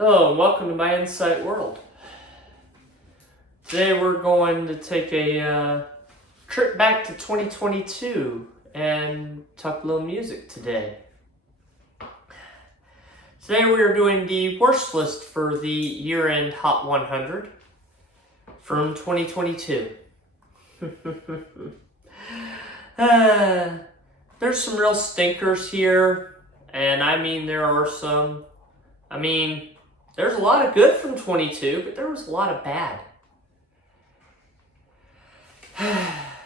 Hello and welcome to my Insight World. Today we're going to take a trip back to 2022 and talk a little music today. Today we are doing the worst list for the year-end Hot 100 from 2022. There's some real stinkers here, and there are some. There's a lot of good from 22, but there was a lot of bad.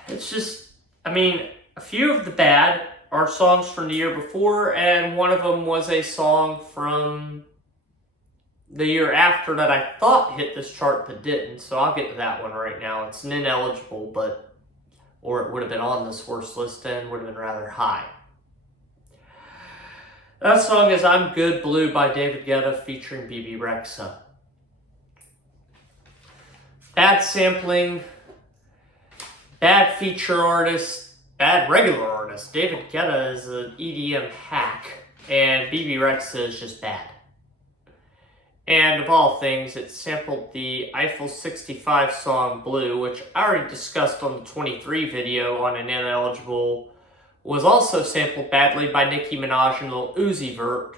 It's just, a few of the bad are songs from the year before, and one of them was a song from the year after that I thought hit this chart but didn't, so I'll get to that one right now. It's an ineligible, or it would have been on this worst list and would have been rather high. That song is I'm Good Blue by David Guetta featuring BB Rexha. Bad sampling, bad feature artist, bad regular artist. David Guetta is an EDM hack, and BB Rexha is just bad. And of all things, it sampled the Eiffel 65 song Blue, which I already discussed on the 23 video on an ineligible, was also sampled badly by Nicki Minaj and Lil Uzi Vert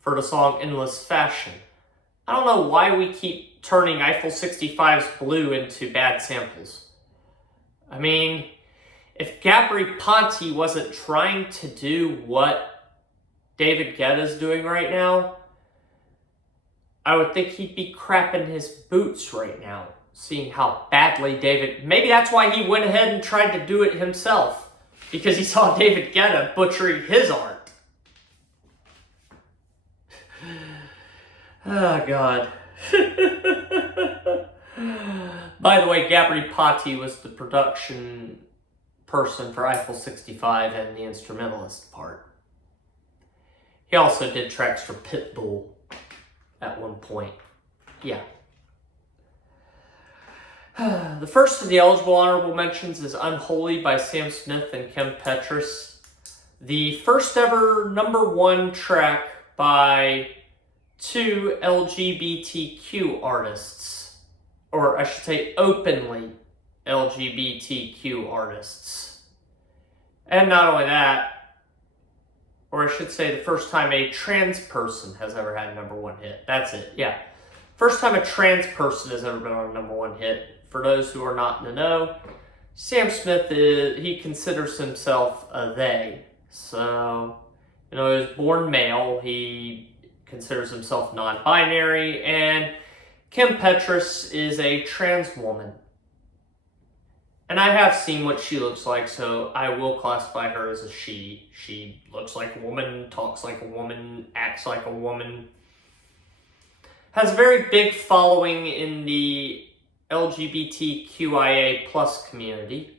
for the song Endless Fashion. I don't know why we keep turning Eiffel 65's Blue into bad samples. If Gabri Ponte wasn't trying to do what David Guetta's doing right now, I would think he'd be crapping his boots right now, seeing how badly maybe that's why he went ahead and tried to do it himself, because he saw David Guetta butchering his art. Oh, God. By the way, Gabri Ponte was the production person for Eiffel 65 and the instrumentalist part. He also did tracks for Pitbull at one point. Yeah. The first of the eligible honorable mentions is Unholy by Sam Smith and Kim Petras. The first ever #1 track by two LGBTQ artists. Or I should say openly LGBTQ artists. And not only that, or I should say the first time a trans person has ever had a #1 hit. That's it, yeah. First time a trans person has ever been on a #1 hit. For those who are not in the know, Sam Smith, he considers himself a they. So, he was born male. He considers himself non-binary. And Kim Petras is a trans woman. And I have seen what she looks like, so I will classify her as a she. She looks like a woman, talks like a woman, acts like a woman. Has a very big following in the LGBTQIA plus community.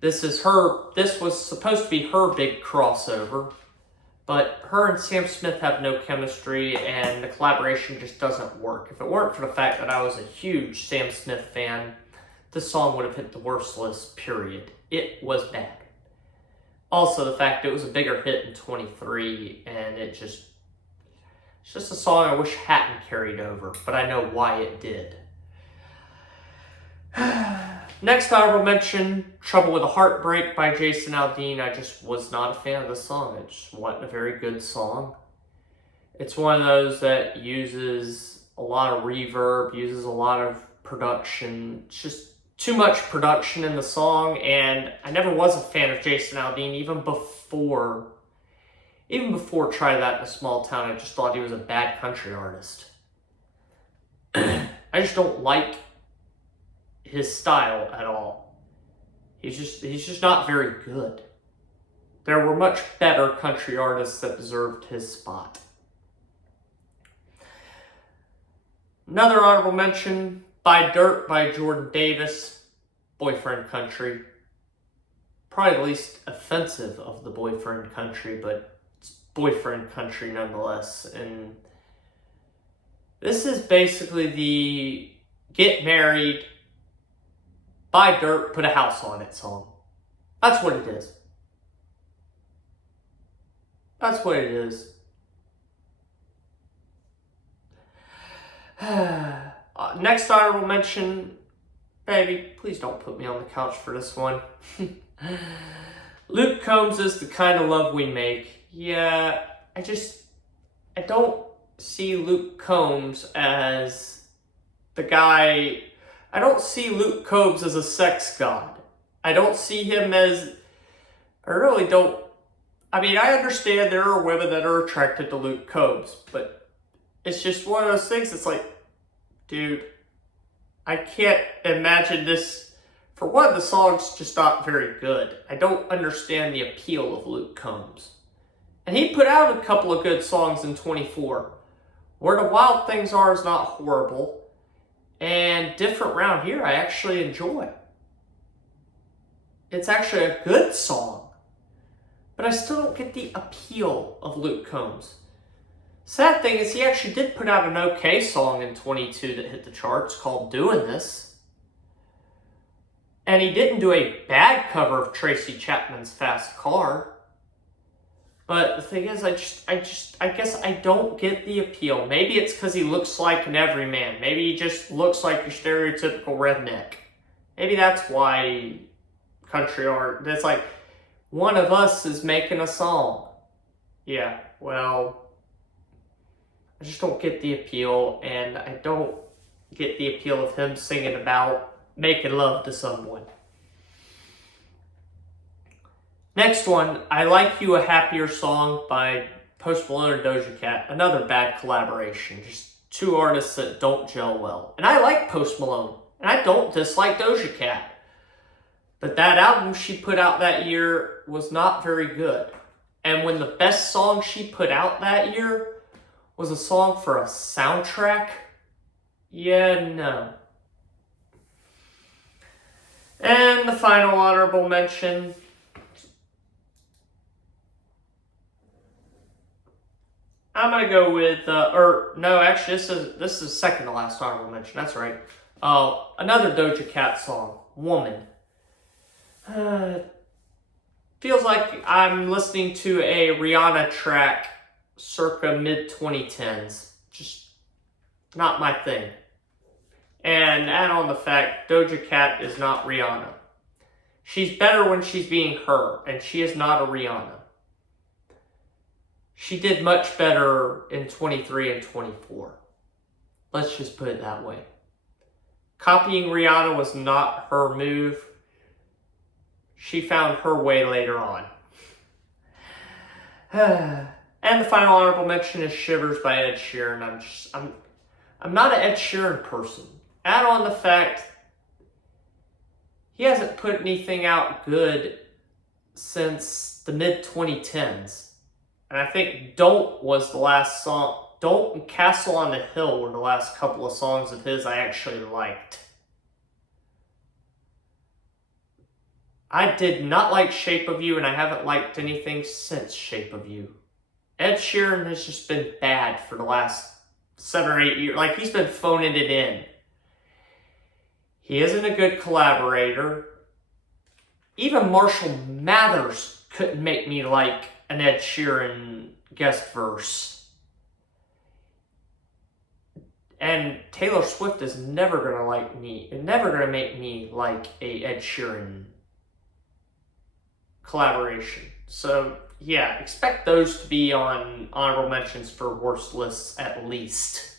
This was supposed to be her big crossover, but her and Sam Smith have no chemistry and the collaboration just doesn't work. If it weren't for the fact that I was a huge Sam Smith fan, this song would have hit the worst list, period. It was bad. Also, the fact it was a bigger hit in 23, and it's just a song I wish hadn't carried over, but I know why it did. Next honorable mention, Trouble with a Heartbreak by Jason Aldean. I just was not a fan of the song. It just wasn't a very good song. It's one of those that uses a lot of reverb, uses a lot of production. It's just too much production in the song, and I never was a fan of Jason Aldean even before Try That in a Small Town. I just thought he was a bad country artist. I just don't like his style at all. He's just not very good. There were much better country artists that deserved his spot. Another honorable mention, By Dirt by Jordan Davis, Boyfriend Country. Probably the least offensive of the boyfriend country, but it's boyfriend country nonetheless. And this is basically the get married, buy dirt, put a house on it song. That's what it is. That's what it is. Next honorable mention, baby, please don't put me on the couch for this one. Luke Combs is the kind of love we make. Yeah, I don't see Luke Combs as the guy. I don't see Luke Combs as a sex god. I don't see him as. I really don't. I mean, I understand there are women that are attracted to Luke Combs, but it's just one of those things. It's like, dude, I can't imagine this. For one, the song's just not very good. I don't understand the appeal of Luke Combs. And he put out a couple of good songs in 24. Where the Wild Things Are is not horrible. And Different Round Here I actually enjoy. It's actually a good song. But I still don't get the appeal of Luke Combs. Sad thing is he actually did put out an okay song in 22 that hit the charts called Doing This. And he didn't do a bad cover of Tracy Chapman's Fast Car. But the thing is, I guess I don't get the appeal. Maybe it's because he looks like an everyman. Maybe he just looks like your stereotypical redneck. Maybe that's why country art, it's like, one of us is making a song. Yeah, well, I just don't get the appeal, and I don't get the appeal of him singing about making love to someone. Next one, I Like You, a Happier Song by Post Malone and Doja Cat. Another bad collaboration. Just two artists that don't gel well. And I like Post Malone, and I don't dislike Doja Cat. But that album she put out that year was not very good. And when the best song she put out that year was a song for a soundtrack, yeah, no. And the final honorable mention, I'm going to go with, this is second to last honorable mention, that's right. Another Doja Cat song, Woman. Feels like I'm listening to a Rihanna track circa mid-2010s. Just not my thing. And add on the fact, Doja Cat is not Rihanna. She's better when she's being her, and she is not a Rihanna. She did much better in 23 and 24. Let's just put it that way. Copying Rihanna was not her move. She found her way later on. And the final honorable mention is Shivers by Ed Sheeran. I'm not an Ed Sheeran person. Add on the fact he hasn't put anything out good since the mid-2010s. And I think Don't was the last song. Don't and Castle on the Hill were the last couple of songs of his I actually liked. I did not like Shape of You, and I haven't liked anything since Shape of You. Ed Sheeran has just been bad for the last 7 or 8 years. Like, he's been phoning it in. He isn't a good collaborator. Even Marshall Mathers couldn't make me like an Ed Sheeran guest verse. And Taylor Swift is never going to like me, and never going to make me like a Ed Sheeran collaboration. So, yeah, expect those to be on honorable mentions for worst lists at least.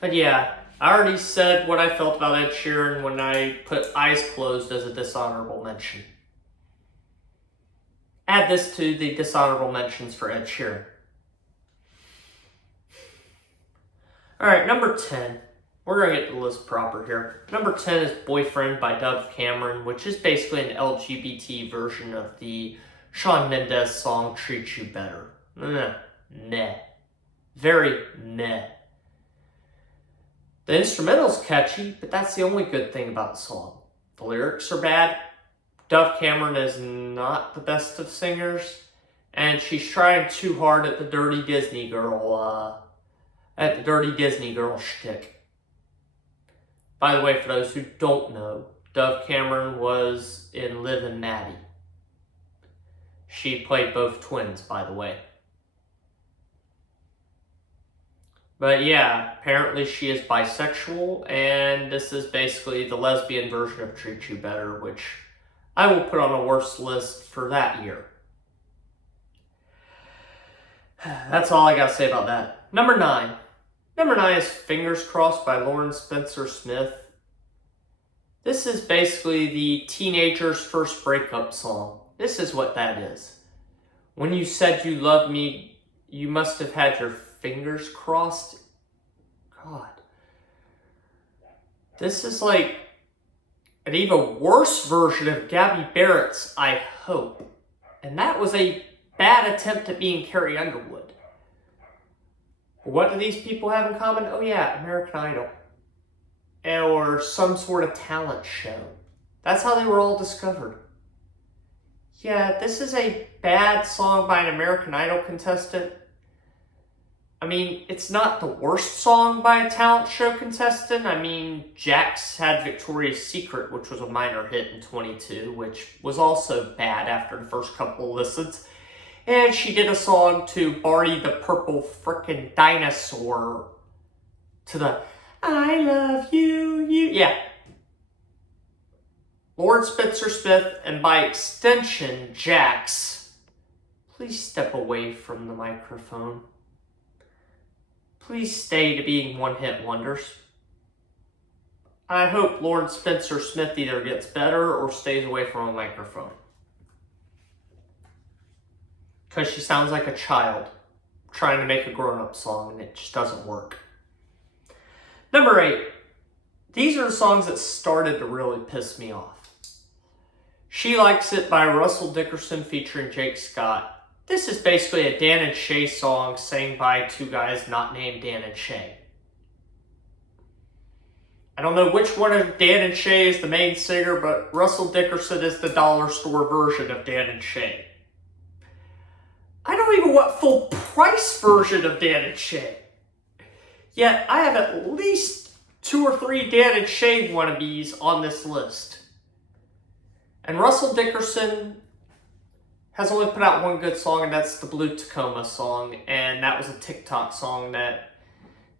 But yeah, I already said what I felt about Ed Sheeran when I put Eyes Closed as a dishonorable mention. Add this to the dishonorable mentions for Ed Sheeran. Alright, number 10. We're going to get the list proper here. Number 10 is Boyfriend by Dove Cameron, which is basically an LGBT version of the Shawn Mendes song Treat You Better. Meh. Very meh. The instrumental's catchy, but that's the only good thing about the song. The lyrics are bad. Dove Cameron is not the best of singers, and she's trying too hard at the dirty Disney girl, shtick. By the way, for those who don't know, Dove Cameron was in Liv and Maddie. She played both twins, by the way. But yeah, apparently she is bisexual, and this is basically the lesbian version of Treat You Better, which I will put on a worst list for that year. That's all I gotta say about that. Number 9. Number 9 is Fingers Crossed by Lauren Spencer Smith. This is basically the teenager's first breakup song. This is what that is. When you said you loved me, you must have had your fingers crossed. God. This is like an even worse version of Gabby Barrett's I Hope. And that was a bad attempt at being Carrie Underwood. What do these people have in common? Oh yeah, American Idol. Or some sort of talent show. That's how they were all discovered. Yeah, this is a bad song by an American Idol contestant. I mean, it's not the worst song by a talent show contestant. I mean, Jax had Victoria's Secret, which was a minor hit in 22, which was also bad after the first couple of listens. And she did a song to Barty the Purple Frickin' Dinosaur to the I Love You. Yeah. Lauren Spencer Smith, and by extension, Jax, please step away from the microphone. Please stay to being one-hit wonders. I hope Lauren Spencer Smith either gets better or stays away from a microphone. Because she sounds like a child trying to make a grown-up song, and it just doesn't work. Number 8. These are the songs that started to really piss me off. She Likes It by Russell Dickerson featuring Jake Scott. This is basically a Dan and Shay song sang by two guys not named Dan and Shay. I don't know which one of Dan and Shay is the main singer, but Russell Dickerson is the dollar store version of Dan and Shay. I don't even want full price version of Dan and Shay. Yet I have at least 2 or 3 Dan and Shay wannabes on this list. And Russell Dickerson has only put out one good song, and that's the Blue Tacoma song. And that was a TikTok song that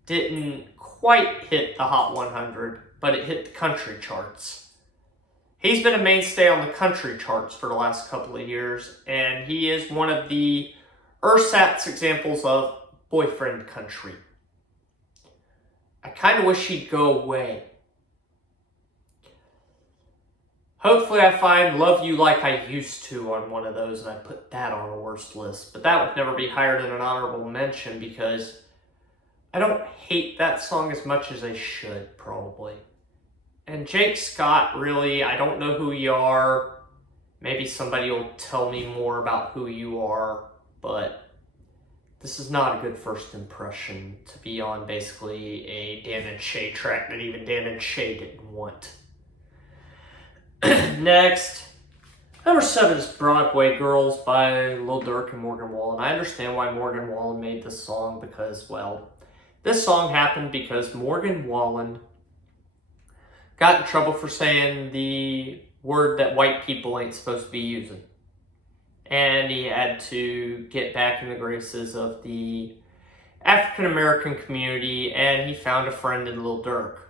didn't quite hit the Hot 100, but it hit the country charts. He's been a mainstay on the country charts for the last couple of years, and he is one of the ersatz examples of boyfriend country. I kind of wish he'd go away. Hopefully I find Love You Like I Used To on one of those and I put that on a worst list. But that would never be higher than an honorable mention because I don't hate that song as much as I should, probably. And Jake Scott, really, I don't know who you are. Maybe somebody will tell me more about who you are, but this is not a good first impression to be on basically a Dan and Shay track that even Dan and Shay didn't want. Next, number 7 is Broadway Girls by Lil Durk and Morgan Wallen. I understand why Morgan Wallen made this song because, well, this song happened because Morgan Wallen got in trouble for saying the word that white people ain't supposed to be using. And he had to get back in the graces of the African American community, and he found a friend in Lil Durk.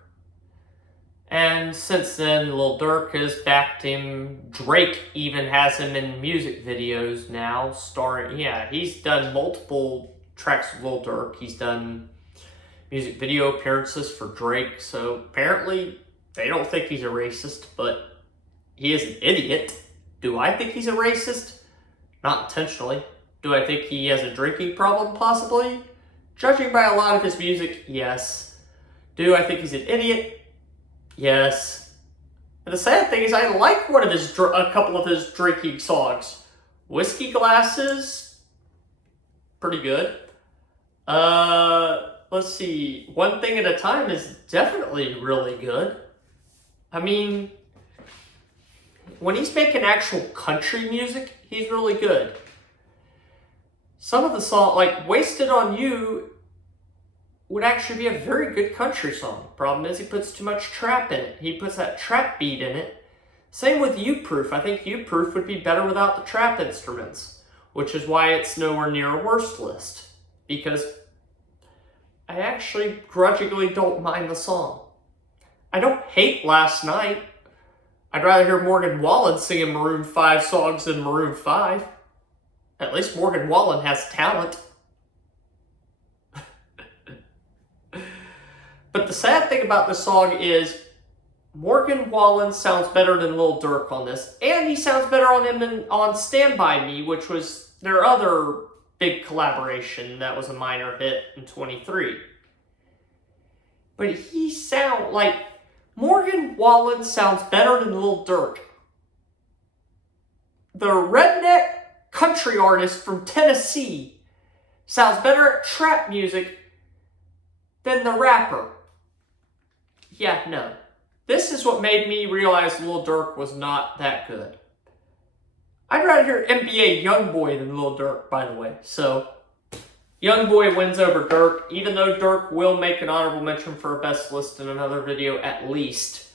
And since then, Lil Durk has backed him. Drake even has him in music videos now, starring, he's done multiple tracks with Lil Durk. He's done music video appearances for Drake, so apparently they don't think he's a racist, but he is an idiot. Do I think he's a racist? Not intentionally. Do I think he has a drinking problem? Possibly. Judging by a lot of his music, yes. Do I think he's an idiot? Yes. And the sad thing is I like a couple of his drinking songs. Whiskey Glasses, pretty good. Let's see. One Thing at a Time is definitely really good. I mean, when he's making actual country music, he's really good. Some of the songs, like Wasted on You, would actually be a very good country song. Problem is he puts too much trap in it. He puts that trap beat in it. Same with You Proof. I think You Proof would be better without the trap instruments, which is why it's nowhere near a worst list. Because I actually grudgingly don't mind the song. I don't hate Last Night. I'd rather hear Morgan Wallen singing Maroon 5 songs than Maroon 5. At least Morgan Wallen has talent. But the sad thing about this song is Morgan Wallen sounds better than Lil Durk on this. And he sounds better on Stand By Me, which was their other big collaboration that was a minor hit in 23. But Morgan Wallen sounds better than Lil Durk. The redneck country artist from Tennessee sounds better at trap music than the rapper. Yeah, no. This is what made me realize Lil Durk was not that good. I'd rather hear NBA Youngboy than Lil Durk, by the way. So, Youngboy wins over Durk, even though Durk will make an honorable mention for a best list in another video, at least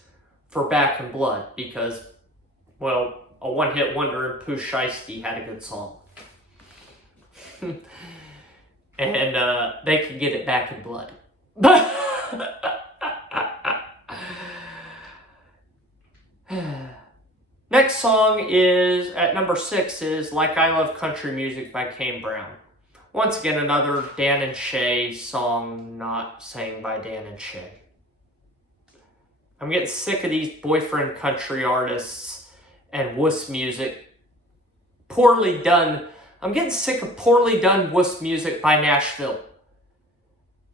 for Back in Blood, because, well, a one-hit wonder and Pooh Shiesty had a good song. And they could get it Back in Blood. Next song is, at number 6, is Like I Love Country Music by Kane Brown. Once again, another Dan and Shay song not sang by Dan and Shay. I'm getting sick of these boyfriend country artists and wuss music. Poorly done. I'm getting sick of poorly done wuss music by Nashville.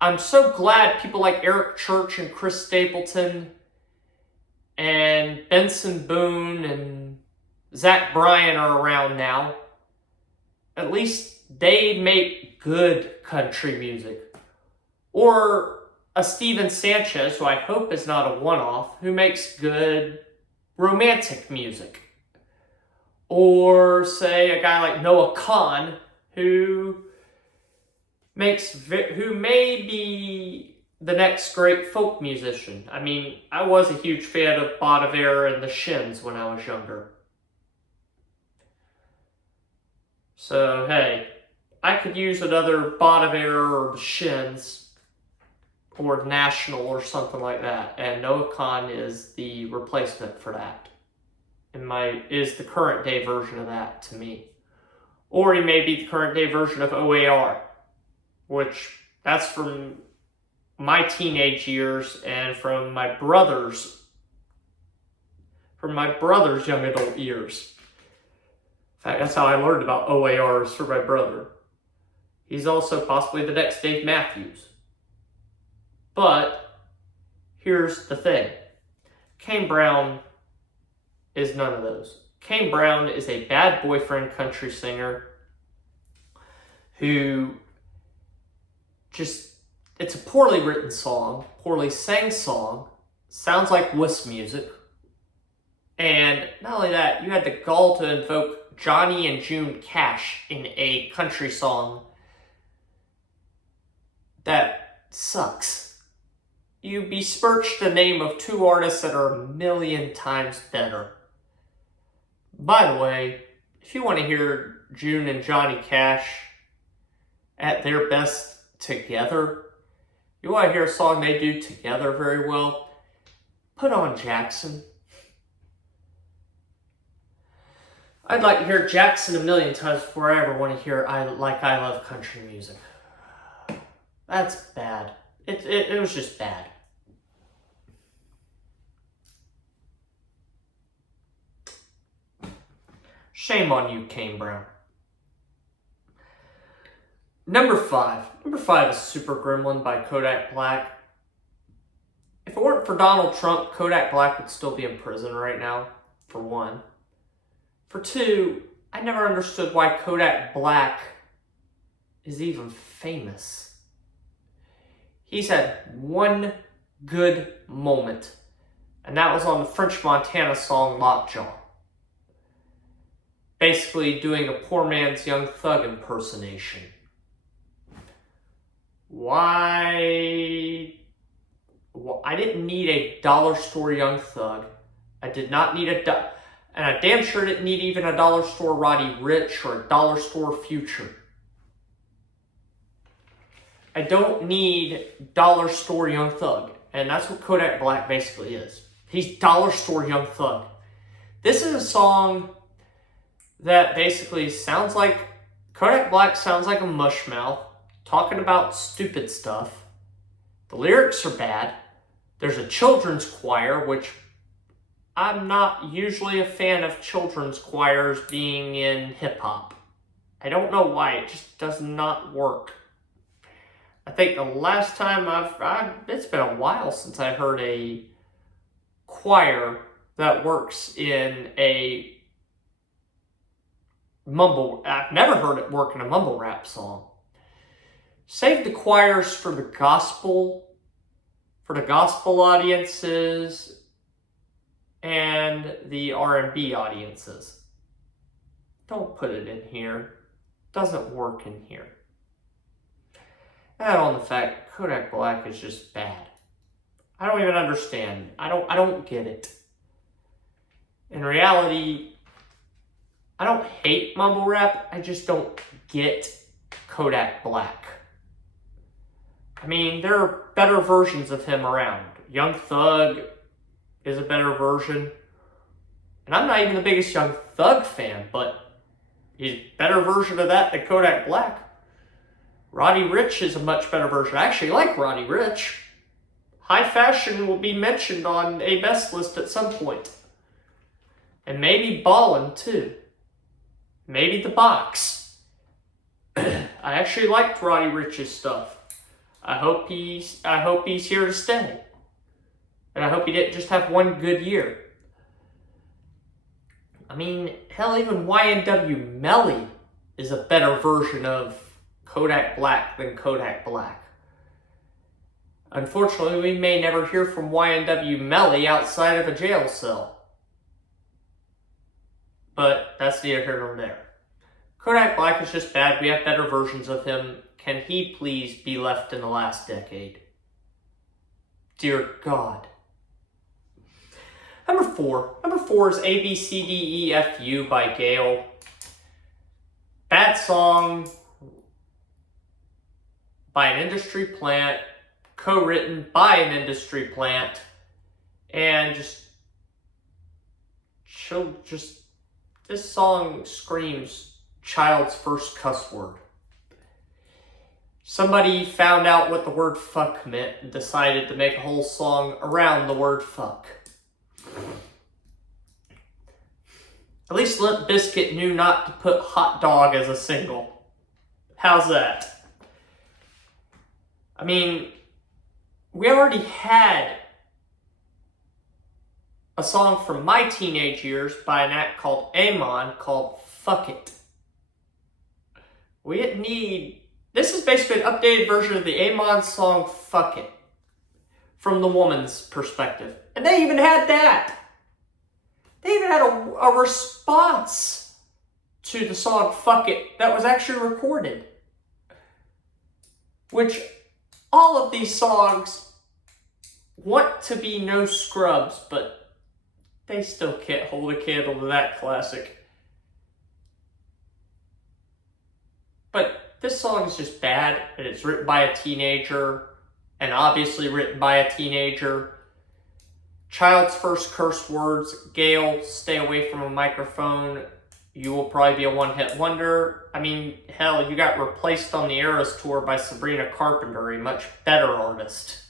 I'm so glad people like Eric Church and Chris Stapleton and Benson Boone and Zach Bryan are around now. At least they make good country music. Or a Steven Sanchez, who I hope is not a one-off, who makes good romantic music. Or, say, a guy like Noah Kahan, who may be the next great folk musician. I mean, I was a huge fan of Bon and the Shins when I was younger. So, hey, I could use another Bon or the Shins, or National, or something like that. And Noah Kahan is the replacement for that. Is the current day version of that to me. Or he may be the current day version of OAR, which that's from my teenage years and from my brother's young adult years. In fact, that's how I learned about OARs for my brother. He's also possibly the next Dave Matthews. But here's the thing. Kane Brown is none of those. Kane Brown is a bad boyfriend country singer who it's a poorly written song, poorly sang song, sounds like wuss music. And not only that, you had the gall to invoke Johnny and June Cash in a country song that sucks. You besmirched the name of two artists that are a million times better. By the way, if you want to hear June and Johnny Cash at their best together, you want to hear a song they do together very well, put on Jackson. I'd like to hear Jackson a million times before I ever want to hear I Love Country Music. That's bad. It was just bad. Shame on you, Kane Brown. Number 5. Number 5 is Super Gremlin by Kodak Black. If it weren't for Donald Trump, Kodak Black would still be in prison right now, for one. For two, I never understood why Kodak Black is even famous. He's had one good moment, and that was on the French Montana song Lockjaw. Basically doing a poor man's Young Thug impersonation. Why? Well, I didn't need a dollar store Young Thug. I did not need and I damn sure didn't need even a dollar store Roddy Ricch or a dollar store Future. I don't need Dollar Store Young Thug. And that's what Kodak Black basically is. He's Dollar Store Young Thug. This is a song that basically sounds like, Kodak Black sounds like a mushmouth, talking about stupid stuff. The lyrics are bad. There's a children's choir, which I'm not usually a fan of children's choirs being in hip-hop. I don't know why, it just does not work. I think the last time it's been a while since I heard a choir that works in a I've never heard it work in a mumble rap song. Save the choirs for the gospel audiences and the R&B audiences. Don't put it in here. Doesn't work in here. Add on the fact Kodak Black is just bad. I don't even understand. I don't get it. In reality, I don't hate mumble rap, I just don't get Kodak Black. I mean, there are better versions of him around. Young Thug is a better version. And I'm not even the biggest Young Thug fan, but he's a better version of that than Kodak Black. Roddy Ricch is a much better version. I actually like Roddy Ricch. High Fashion will be mentioned on a best list at some point. And maybe Ballin' too. Maybe The Box. I actually liked Roddy Ricch's stuff. I hope he's here to stay. And I hope he didn't just have one good year. I mean, hell, even YNW Melly is a better version of Kodak Black than Kodak Black. Unfortunately, we may never hear from YNW Melly outside of a jail cell. But that's neither here nor there. Kodak Black is just bad. We have better versions of him. Can he please be left in the last decade? Dear God. Number four is ABCDEFU by Gale. Bad song by an industry plant, co-written by an industry plant, and this song screams child's first cuss word. Somebody found out what the word fuck meant and decided to make a whole song around the word fuck. At least Limp Bizkit knew not to put hot dog as a single. How's that? I mean, we already had a song from my teenage years by an act called Amon called Fuck It. We didn't need... This is basically an updated version of the Amon song Fuck It from the woman's perspective. And they even had that. They even had a response to the song Fuck It that was actually recorded. Which all of these songs want to be no scrubs, but they still can't hold a candle to that classic. But this song is just bad, and it's written by a teenager, and obviously written by a teenager. Child's first curse words, Gale, stay away from a microphone. You will probably be a one-hit wonder. I mean, hell, you got replaced on the Eras tour by Sabrina Carpenter, a much better artist.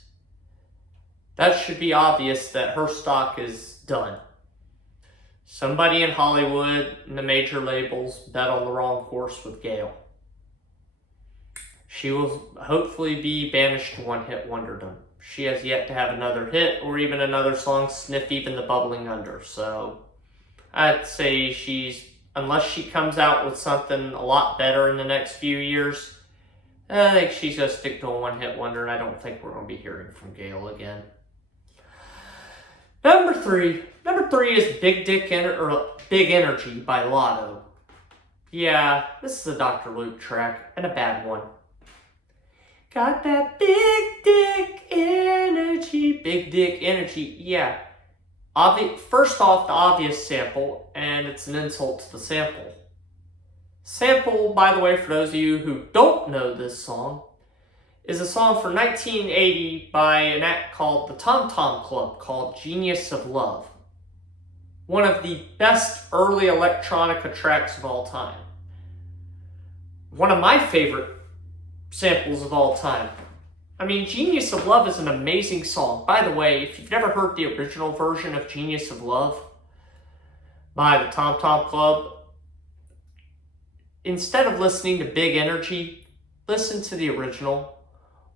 That should be obvious that her stock is done. Somebody in Hollywood and the major labels bet on the wrong horse with Gale. She will hopefully be banished to one-hit wonderdom. She has yet to have another hit or even another song sniff even the bubbling under. So I'd say unless she comes out with something a lot better in the next few years, I think she's going to stick to a one-hit wonder, and I don't think we're going to be hearing from Gale again. Number three is Big Energy by Lotto. Yeah, this is a Dr. Luke track, and a bad one. Got that big dick energy, yeah. First off, the obvious sample, and it's an insult to the sample. Sample, by the way, for those of you who don't know this song, is a song from 1980 by an act called the Tom Tom Club called Genius of Love. One of the best early electronica tracks of all time. One of my favorite samples of all time. I mean, Genius of Love is an amazing song. By the way, if you've never heard the original version of Genius of Love by the Tom Tom Club, instead of listening to Big Energy, listen to the original.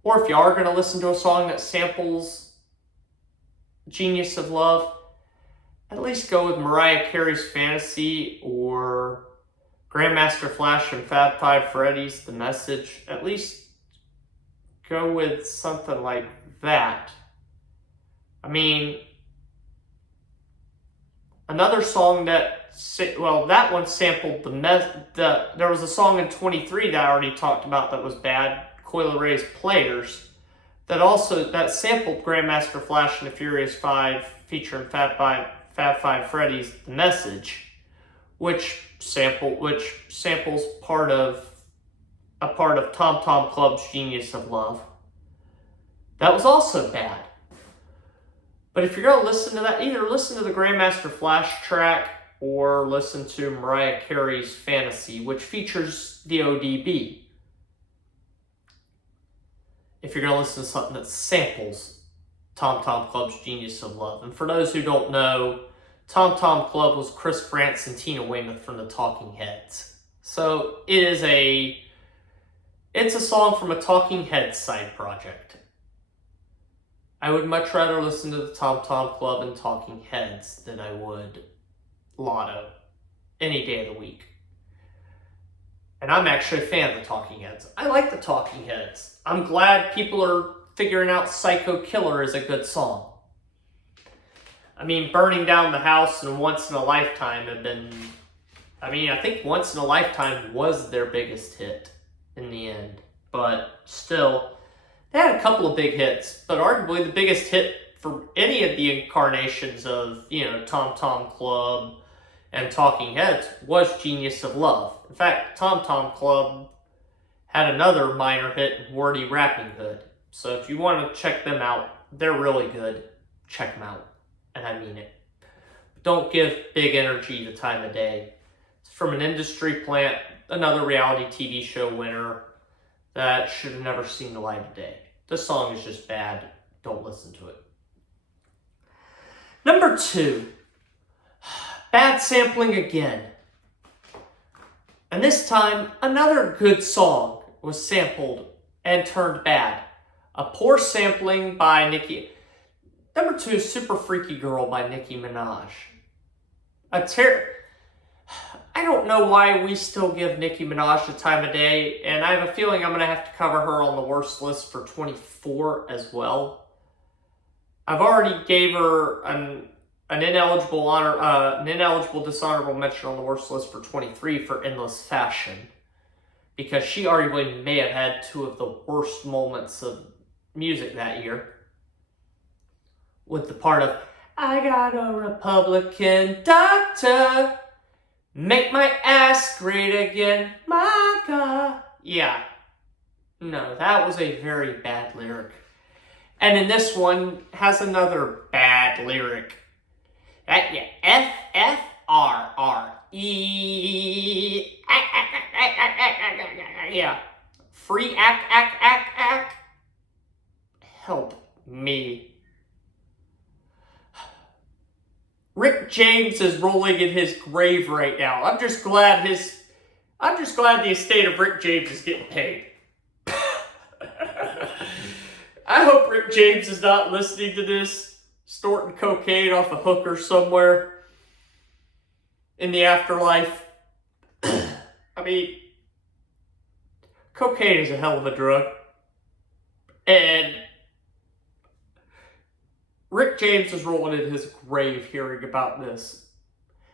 Or if you are going to listen to a song that samples Genius of Love, at least go with Mariah Carey's Fantasy or Grandmaster Flash and Fab Five Freddy's The Message. At least go with something like that. I mean, another song that, well, that one sampled there was a song in 23 that I already talked about that was bad, Coil Ray's Players, that sampled Grandmaster Flash and the Furious Five featuring Fab Five Freddy's The Message, which samples part of Tom Tom Club's Genius of Love. That was also bad. But if you're going to listen to that, either listen to the Grandmaster Flash track or listen to Mariah Carey's Fantasy, which features the ODB. If you're going to listen to something that samples Tom Tom Club's Genius of Love. And for those who don't know, Tom Tom Club was Chris Frantz and Tina Weymouth from the Talking Heads. So it's a song from a Talking Heads side project. I would much rather listen to the Tom Tom Club and Talking Heads than I would Lotto any day of the week. And I'm actually a fan of the Talking Heads. I like the Talking Heads. I'm glad people are figuring out Psycho Killer is a good song. I mean, Burning Down the House and Once in a Lifetime have been... I mean, I think Once in a Lifetime was their biggest hit in the end. But still, they had a couple of big hits. But arguably the biggest hit for any of the incarnations of, Tom Tom Club and Talking Heads was Genius of Love. In fact, Tom Tom Club had another minor hit, Wordy Rapping Hood. So if you want to check them out, they're really good. Check them out. And I mean it. Don't give Big Energy the time of day. It's from an industry plant, another reality TV show winner that should have never seen the light of day. This song is just bad. Don't listen to it. Number 2. Bad sampling again. And this time, another good song was sampled and turned bad. A poor sampling by Nicki. Number 2 is Super Freaky Girl by Nicki Minaj. I don't know why we still give Nicki Minaj the time of day, and I have a feeling I'm going to have to cover her on the worst list for 24 as well. I've already gave her an ineligible dishonorable mention on the worst list for 23 for Endless Fashion, because she arguably may have had two of the worst moments of music that year. With the part of, I got a Republican doctor, make my ass great again, my God. Yeah. No, that was a very bad lyric. And in this one, has another bad lyric. F-F-R-R-E. Yeah. Free ack. Help me. Rick James is rolling in his grave right now. I'm just glad the estate of Rick James is getting paid. I hope Rick James is not listening to this, snorting cocaine off a hooker somewhere in the afterlife. I mean, cocaine is a hell of a drug. And Rick James is rolling in his grave hearing about this.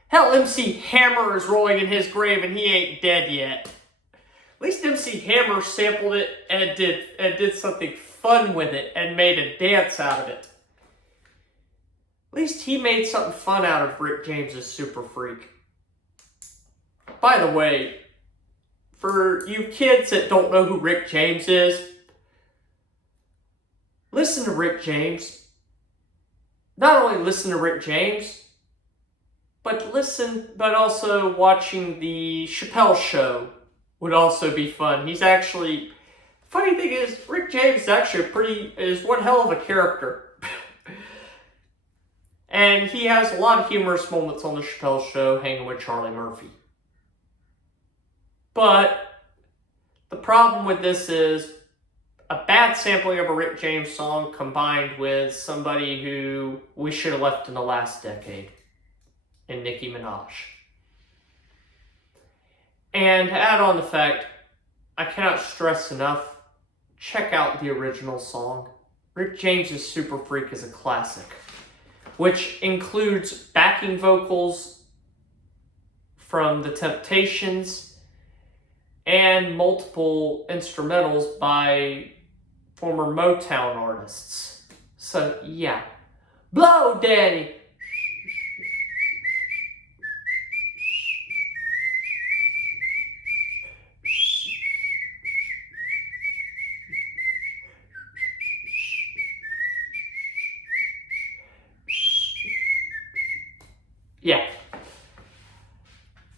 Hell, MC Hammer is rolling in his grave and he ain't dead yet. At least MC Hammer sampled it and did something fun with it and made a dance out of it. At least he made something fun out of Rick James's Super Freak. By the way, for you kids that don't know who Rick James is, listen to Rick James. Not only listen to Rick James, but also watching the Chappelle Show would also be fun. He's actually, funny thing is, Rick James is actually is one hell of a character. And he has a lot of humorous moments on the Chappelle Show hanging with Charlie Murphy. But the problem with this is a bad sampling of a Rick James song combined with somebody who we should have left in the last decade, in Nicki Minaj. And to add on the fact, I cannot stress enough, check out the original song. Rick James' Super Freak is a classic, which includes backing vocals from The Temptations and multiple instrumentals by former Motown artists. So, yeah. Blow, Daddy! Yeah.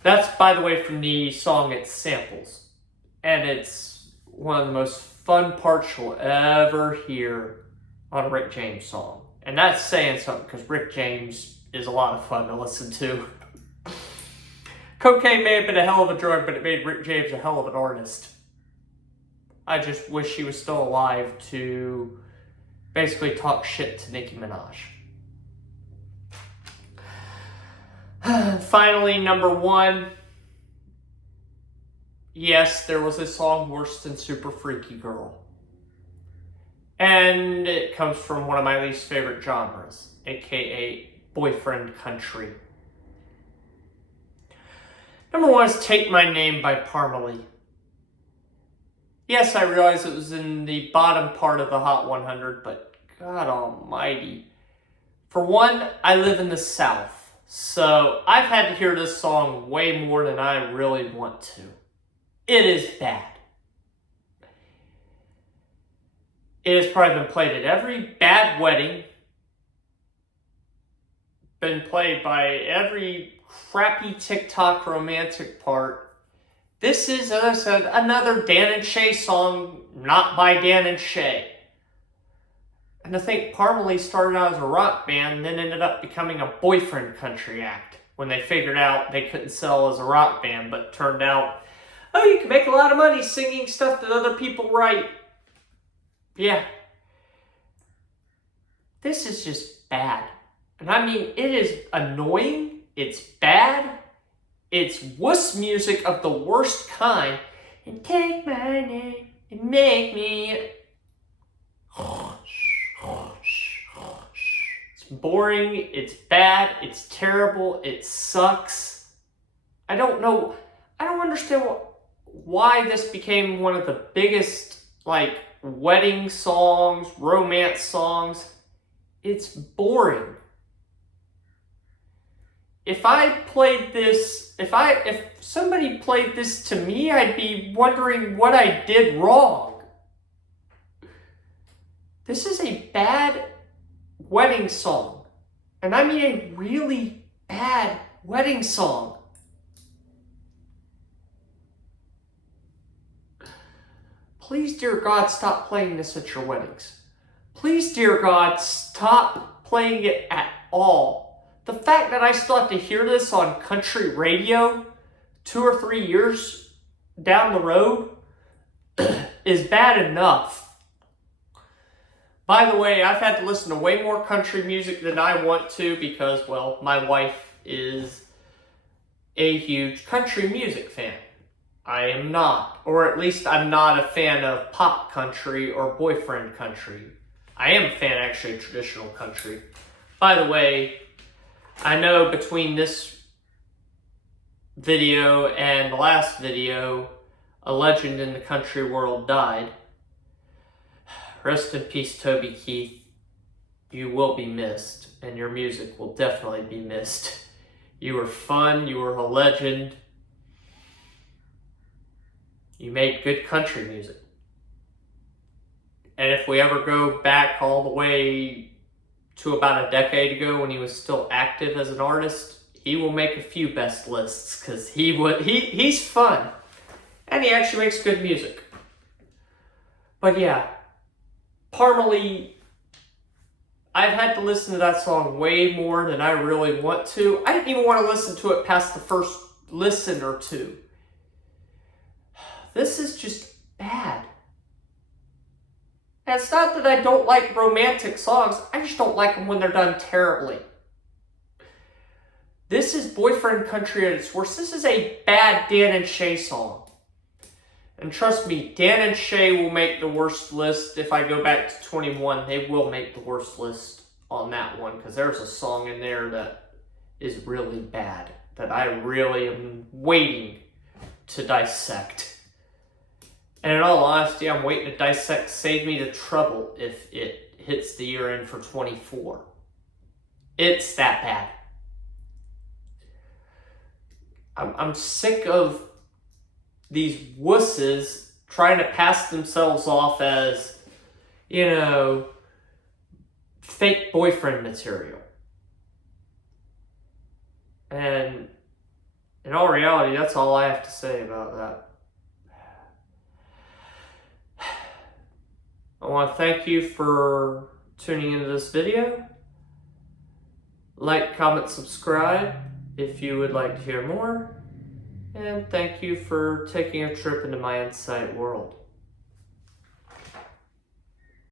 That's, by the way, from the song it samples. And it's one of the most fun parts you'll ever hear on a Rick James song. And that's saying something, because Rick James is a lot of fun to listen to. Cocaine may have been a hell of a drug, but it made Rick James a hell of an artist. I just wish he was still alive to basically talk shit to Nicki Minaj. Finally, number one. Yes, there was a song worse than Super Freaky Girl. And it comes from one of my least favorite genres, aka boyfriend country. Number one is Take My Name by Parmalee. Yes, I realize it was in the bottom part of the Hot 100, but God almighty. For one, I live in the South. So I've had to hear this song way more than I really want to. It is bad. It has probably been played at every bad wedding. Been played by every crappy TikTok romantic part. This is, as I said, another Dan and Shay song, not by Dan and Shay. And I think Parmalee started out as a rock band and then ended up becoming a boyfriend country act when they figured out they couldn't sell as a rock band, but turned out, oh, you can make a lot of money singing stuff that other people write. Yeah. This is just bad. And I mean, it is annoying, it's bad, it's wuss music of the worst kind. And take my name and make me... It's boring, it's bad, it's terrible, it sucks. I don't understand why this became one of the biggest, wedding songs, romance songs. It's boring. If somebody played this to me, I'd be wondering what I did wrong. This is a bad wedding song. And I mean a really bad wedding song. Please, dear God, stop playing this at your weddings. Please, dear God, stop playing it at all. The fact that I still have to hear this on country radio 2 or 3 years down the road is bad enough. By the way, I've had to listen to way more country music than I want to because, well, my wife is a huge country music fan. I am not, or at least I'm not a fan of pop country or boyfriend country. I am a fan, actually, of traditional country. By the way, I know between this video and the last video, a legend in the country world died. Rest in peace, Toby Keith. You will be missed, and your music will definitely be missed. You were fun, you were a legend. You made good country music. And if we ever go back all the way to about a decade ago when he was still active as an artist, he will make a few best lists because he's fun. And he actually makes good music. But yeah, Parmalee, I've had to listen to that song way more than I really want to. I didn't even want to listen to it past the first listen or two. This is just bad. And it's not that I don't like romantic songs, I just don't like them when they're done terribly. This is boyfriend country at its worst. This is a bad Dan and Shay song. And trust me, Dan and Shay will make the worst list. If I go back to 21, they will make the worst list on that one. Because there's a song in there that is really bad. That I really am waiting to dissect. And in all honesty, I'm waiting to dissect Save Me the Trouble if it hits the year end for 24. It's that bad. I'm sick of these wusses trying to pass themselves off as, fake boyfriend material. And in all reality, that's all I have to say about that. I want to thank you for tuning into this video. Like, comment, subscribe if you would like to hear more. And thank you for taking a trip into my insight world.